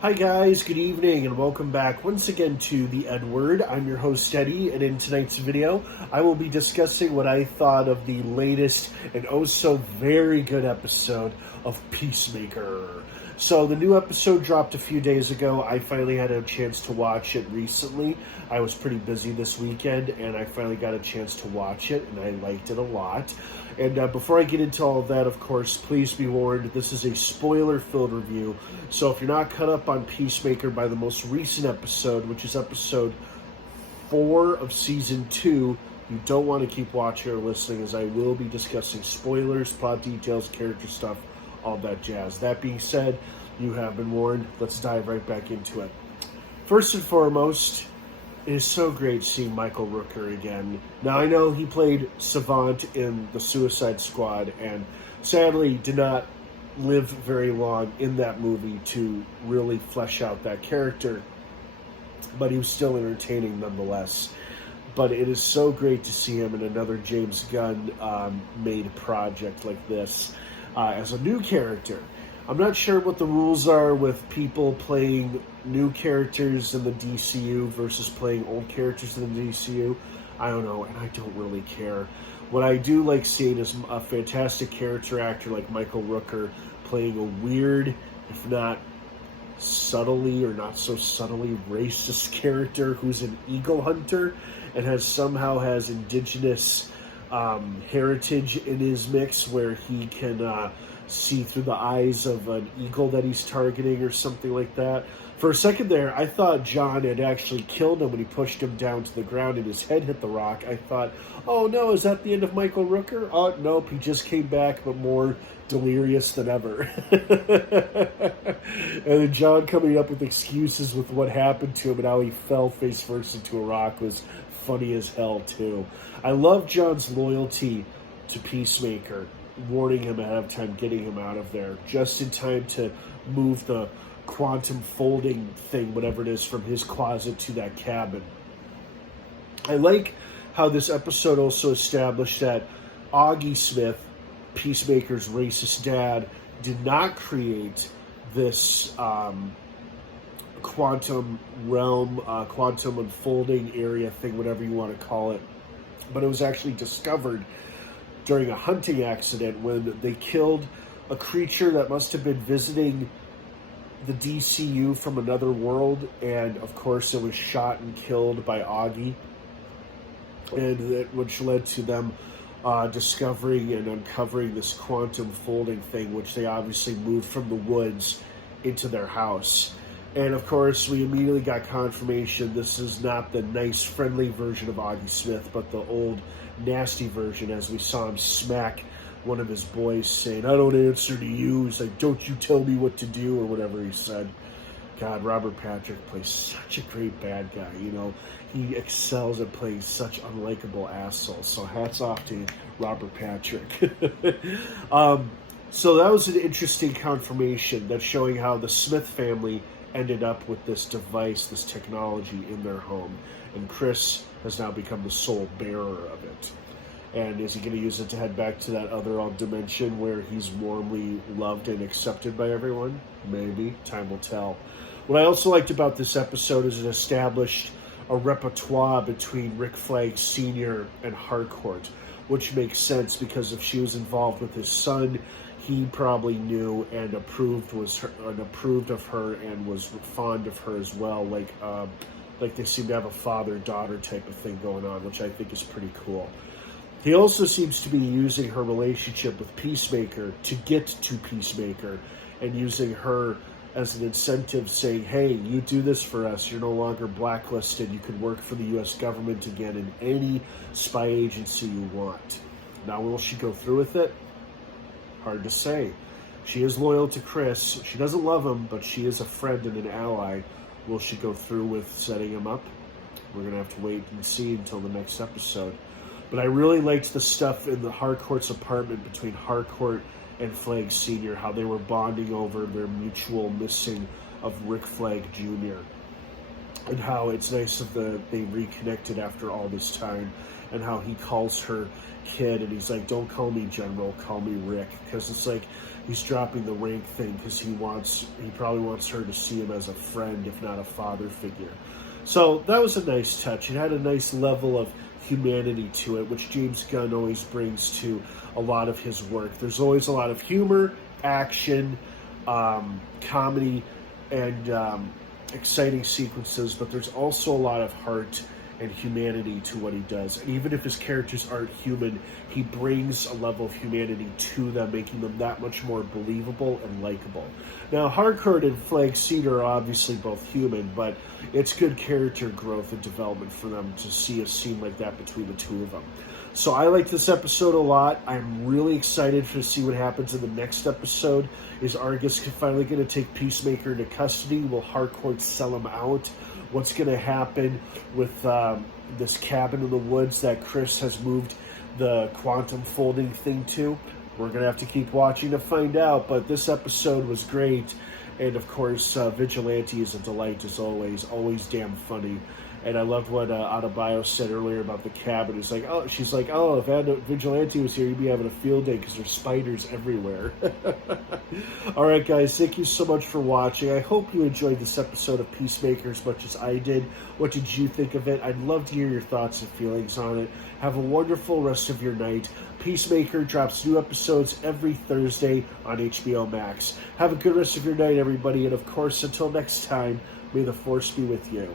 Hi guys, good evening and welcome back once again to the EdWord. I'm your host Eddie, and in tonight's video I will be discussing what I thought of the latest and oh so very good episode of Peacemaker. So the new episode dropped a few days ago. I finally had a chance to watch it recently. I was pretty busy this weekend and I finally got a chance to watch it and I liked it a lot. And before I get into all of that, of course, please be warned, this is a spoiler-filled review. So if you're not caught up on Peacemaker by the most recent episode, which is episode 4 of Season 2, you don't want to keep watching or listening, as I will be discussing spoilers, plot details, character stuff, all that jazz. That being said, you have been warned. Let's dive right back into it. First and foremost, it is so great seeing Michael Rooker again. Now, I know he played Savant in the Suicide Squad and sadly did not live very long in that movie to really flesh out that character, but he was still entertaining nonetheless. But it is so great to see him in another James Gunn made project like this as a new character. I'm not sure what the rules are with people playing new characters in the DCU versus playing old characters in the DCU. I don't know, and I don't really care. What I do like seeing is a fantastic character actor like Michael Rooker playing a weird, if not subtly or not so subtly racist character who's an eagle hunter and somehow has indigenous heritage in his mix where he can see through the eyes of an eagle that he's targeting or something like that. For a second there, I thought John had actually killed him when he pushed him down to the ground and his head hit the rock. I thought, oh no, is that the end of Michael Rooker? Oh, nope, he just came back, but more delirious than ever. And then John coming up with excuses with what happened to him and how he fell face first into a rock was funny as hell, too. I love John's loyalty to Peacemaker, warning him ahead of time, getting him out of there, just in time to move the quantum folding thing, whatever it is, from his closet to that cabin. I like how this episode also established that Augie Smith, Peacemaker's racist dad, did not create this quantum realm, quantum unfolding area thing, whatever you want to call it, but it was actually discovered during a hunting accident when they killed a creature that must have been visiting the DCU from another world, and of course it was shot and killed by Augie, and which led to them discovering and uncovering this quantum folding thing, which they obviously moved from the woods into their house. And of course, we immediately got confirmation this is not the nice, friendly version of Augie Smith, but the old, nasty version, as we saw him smack one of his boys, saying, I don't answer to you. He's like, don't you tell me what to do, or whatever he said. God, Robert Patrick plays such a great bad guy, you know. He excels at playing such unlikable assholes. So hats off to Robert Patrick. So that was an interesting confirmation that's showing how the Smith family ended up with this device, this technology in their home. And Chris has now become the sole bearer of it. And is he going to use it to head back to that other dimension where he's warmly loved and accepted by everyone? Maybe. Time will tell. What I also liked about this episode is it established a repertoire between Rick Flag Sr. and Harcourt, which makes sense because if she was involved with his son, he probably knew and approved of her and was fond of her as well. Like they seem to have a father-daughter type of thing going on, which I think is pretty cool. He also seems to be using her relationship with Peacemaker to get to Peacemaker and using her as an incentive, saying, hey, you do this for us, you're no longer blacklisted, you could work for the U.S. government again in any spy agency you want. Now, will she go through with it? Hard to say. She is loyal to Chris. She doesn't love him, but she is a friend and an ally. Will she go through with setting him up? We're going to have to wait and see until the next episode. But I really liked the stuff in the Harcourt's apartment between Harcourt and Flag Sr., how they were bonding over their mutual missing of Rick Flag Jr. and how it's nice of they reconnected after all this time, and how he calls her kid, and he's like, "Don't call me General, call me Rick," because it's like he's dropping the rank thing because he probably wants her to see him as a friend, if not a father figure. So that was a nice touch. It had a nice level of humanity to it, which James Gunn always brings to a lot of his work. There's always a lot of humor, action, comedy, and exciting sequences, but there's also a lot of heart and humanity to what he does. And even if his characters aren't human, he brings a level of humanity to them, making them that much more believable and likable. Now, Harcourt and Flag Cedar are obviously both human, but it's good character growth and development for them to see a scene like that between the two of them. So I like this episode a lot. I'm really excited to see what happens in the next episode. Is Argus finally going to take Peacemaker into custody? Will Harcourt sell him out? What's going to happen with this cabin in the woods that Chris has moved the quantum folding thing to? We're going to have to keep watching to find out, but this episode was great. And of course, Vigilante is a delight as always damn funny. And I loved what Adebayo said earlier about the cabin. It's like, she's like, if Vigilante was here, you'd be having a field day because there's spiders everywhere. All right, guys, thank you so much for watching. I hope you enjoyed this episode of Peacemaker as much as I did. What did you think of it? I'd love to hear your thoughts and feelings on it. Have a wonderful rest of your night. Peacemaker drops new episodes every Thursday on HBO Max. Have a good rest of your night, everybody. And of course, until next time, may the Force be with you.